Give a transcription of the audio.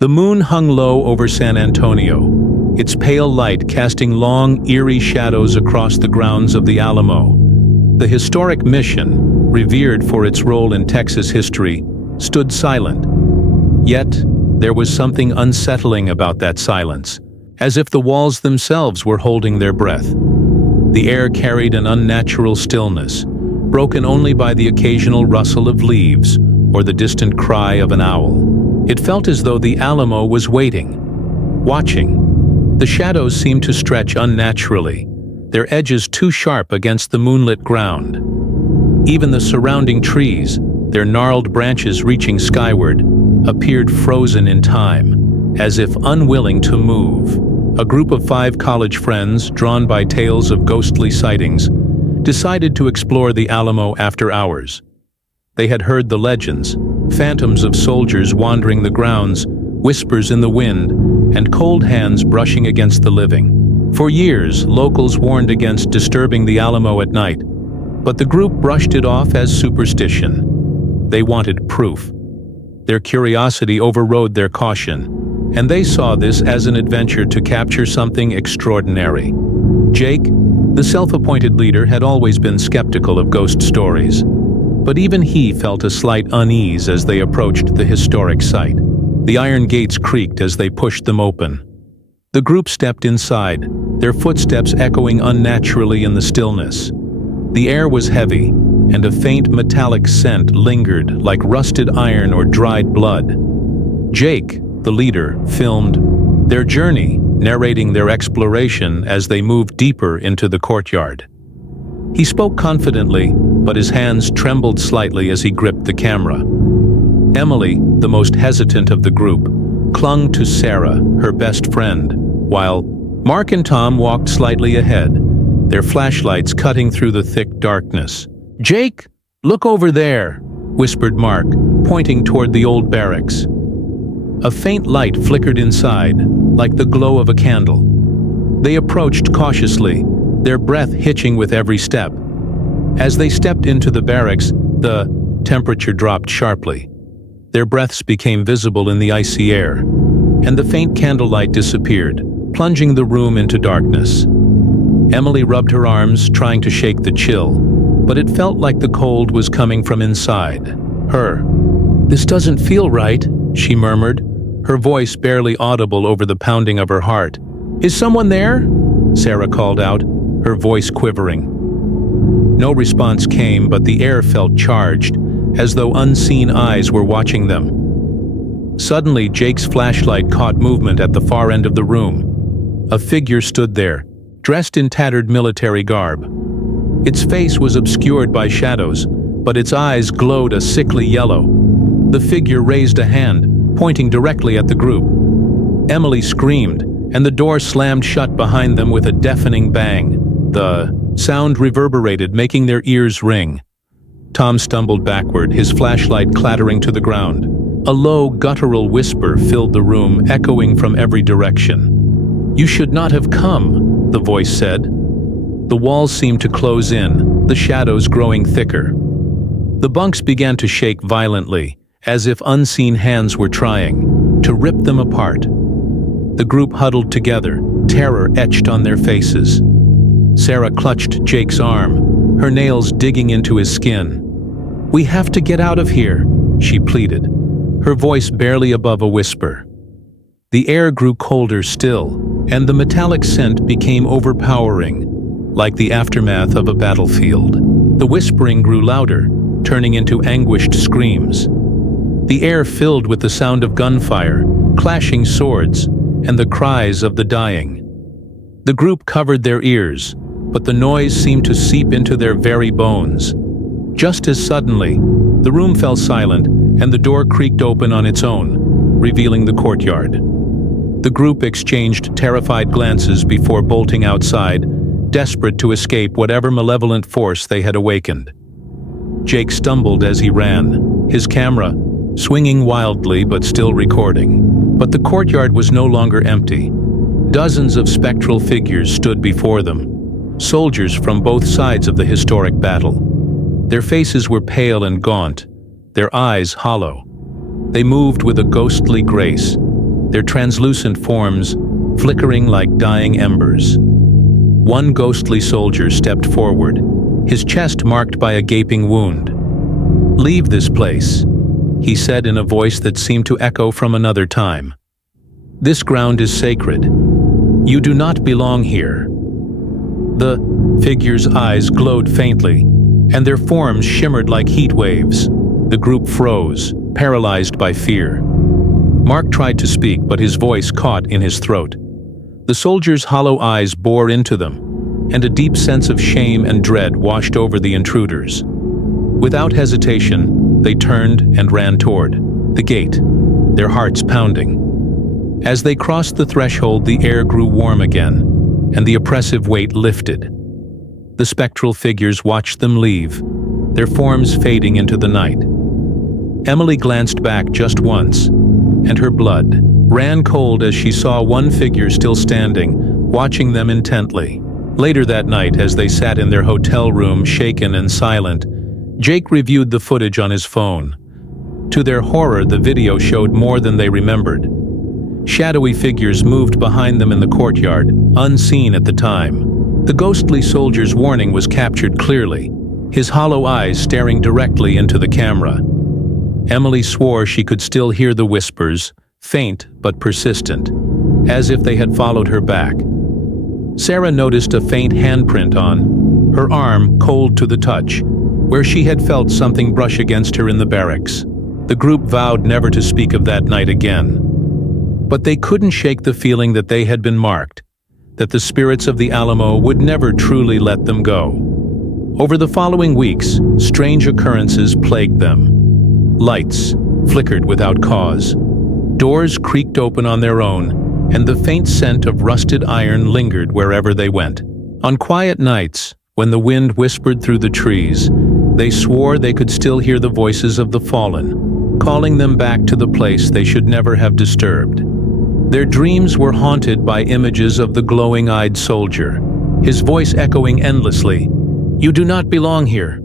The moon hung low over San Antonio, its pale light casting long, eerie shadows across the grounds of the Alamo. The historic mission, revered for its role in Texas history, stood silent. Yet, there was something unsettling about that silence, as if the walls themselves were holding their breath. The air carried an unnatural stillness, broken only by the occasional rustle of leaves or the distant cry of an owl. It felt as though the Alamo was waiting, watching. The shadows seemed to stretch unnaturally, their edges too sharp against the moonlit ground. Even the surrounding trees, their gnarled branches reaching skyward, appeared frozen in time, as if unwilling to move. A group of 5 college friends, drawn by tales of ghostly sightings, decided to explore the Alamo after hours. They had heard the legends, phantoms of soldiers wandering the grounds, whispers in the wind, and cold hands brushing against the living. For years, locals warned against disturbing the Alamo at night, but the group brushed it off as superstition. They wanted proof. Their curiosity overrode their caution, and they saw this as an adventure to capture something extraordinary. Jake, the self-appointed leader, had always been skeptical of ghost stories, but even he felt a slight unease as they approached the historic site. The iron gates creaked as they pushed them open. The group stepped inside, their footsteps echoing unnaturally in the stillness. The air was heavy, and a faint metallic scent lingered like rusted iron or dried blood. Jake, the leader, filmed their journey, narrating their exploration as they moved deeper into the courtyard. He spoke confidently, but his hands trembled slightly as he gripped the camera. Emily, the most hesitant of the group, clung to Sarah, her best friend, while Mark and Tom walked slightly ahead, their flashlights cutting through the thick darkness. "Jake, look over there," whispered Mark, pointing toward the old barracks. A faint light flickered inside, like the glow of a candle. They approached cautiously, their breath hitching with every step. As they stepped into the barracks, the temperature dropped sharply. Their breaths became visible in the icy air, and the faint candlelight disappeared, plunging the room into darkness. Emily rubbed her arms, trying to shake the chill, but it felt like the cold was coming from inside her. "This doesn't feel right," she murmured, her voice barely audible over the pounding of her heart. "Is someone there?" Sarah called out, her voice quivering. No response came, but the air felt charged, as though unseen eyes were watching them. Suddenly, Jake's flashlight caught movement at the far end of the room. A figure stood there, dressed in tattered military garb. Its face was obscured by shadows, but its eyes glowed a sickly yellow. The figure raised a hand, pointing directly at the group. Emily screamed, and the door slammed shut behind them with a deafening bang. The sound reverberated, making their ears ring. Tom stumbled backward, his flashlight clattering to the ground. A low, guttural whisper filled the room, echoing from every direction. "You should not have come," the voice said. The walls seemed to close in, the shadows growing thicker. The bunks began to shake violently, as if unseen hands were trying to rip them apart. The group huddled together, terror etched on their faces. Sarah clutched Jake's arm, her nails digging into his skin. "We have to get out of here," she pleaded, her voice barely above a whisper. The air grew colder still, and the metallic scent became overpowering, like the aftermath of a battlefield. The whispering grew louder, turning into anguished screams. The air filled with the sound of gunfire, clashing swords, and the cries of the dying. The group covered their ears, but the noise seemed to seep into their very bones. Just as suddenly, the room fell silent, and the door creaked open on its own, revealing the courtyard. The group exchanged terrified glances before bolting outside, desperate to escape whatever malevolent force they had awakened. Jake stumbled as he ran, his camera swinging wildly but still recording. But the courtyard was no longer empty. Dozens of spectral figures stood before them, soldiers from both sides of the historic battle. Their faces were pale and gaunt, their eyes hollow. They moved with a ghostly grace, their translucent forms flickering like dying embers. One ghostly soldier stepped forward, his chest marked by a gaping wound. "Leave this place," he said in a voice that seemed to echo from another time. "This ground is sacred. You do not belong here." The figure's eyes glowed faintly, and their forms shimmered like heat waves. The group froze, paralyzed by fear. Mark tried to speak, but his voice caught in his throat. The soldier's hollow eyes bore into them, and a deep sense of shame and dread washed over the intruders. Without hesitation, they turned and ran toward the gate, their hearts pounding. As they crossed the threshold, the air grew warm again, and the oppressive weight lifted. The spectral figures watched them leave, their forms fading into the night. Emily glanced back just once, and her blood ran cold as she saw one figure still standing, watching them intently. Later that night, as they sat in their hotel room, shaken and silent, Jake reviewed the footage on his phone. To their horror, the video showed more than they remembered. Shadowy figures moved behind them in the courtyard, unseen at the time. The ghostly soldier's warning was captured clearly, his hollow eyes staring directly into the camera. Emily swore she could still hear the whispers, faint but persistent, as if they had followed her back. Sarah noticed a faint handprint on her arm, cold to the touch, where she had felt something brush against her in the barracks. The group vowed never to speak of that night again. But they couldn't shake the feeling that they had been marked, that the spirits of the Alamo would never truly let them go. Over the following weeks, strange occurrences plagued them. Lights flickered without cause. Doors creaked open on their own, and the faint scent of rusted iron lingered wherever they went. On quiet nights, when the wind whispered through the trees, they swore they could still hear the voices of the fallen, calling them back to the place they should never have disturbed. Their dreams were haunted by images of the glowing-eyed soldier, his voice echoing endlessly, "You do not belong here.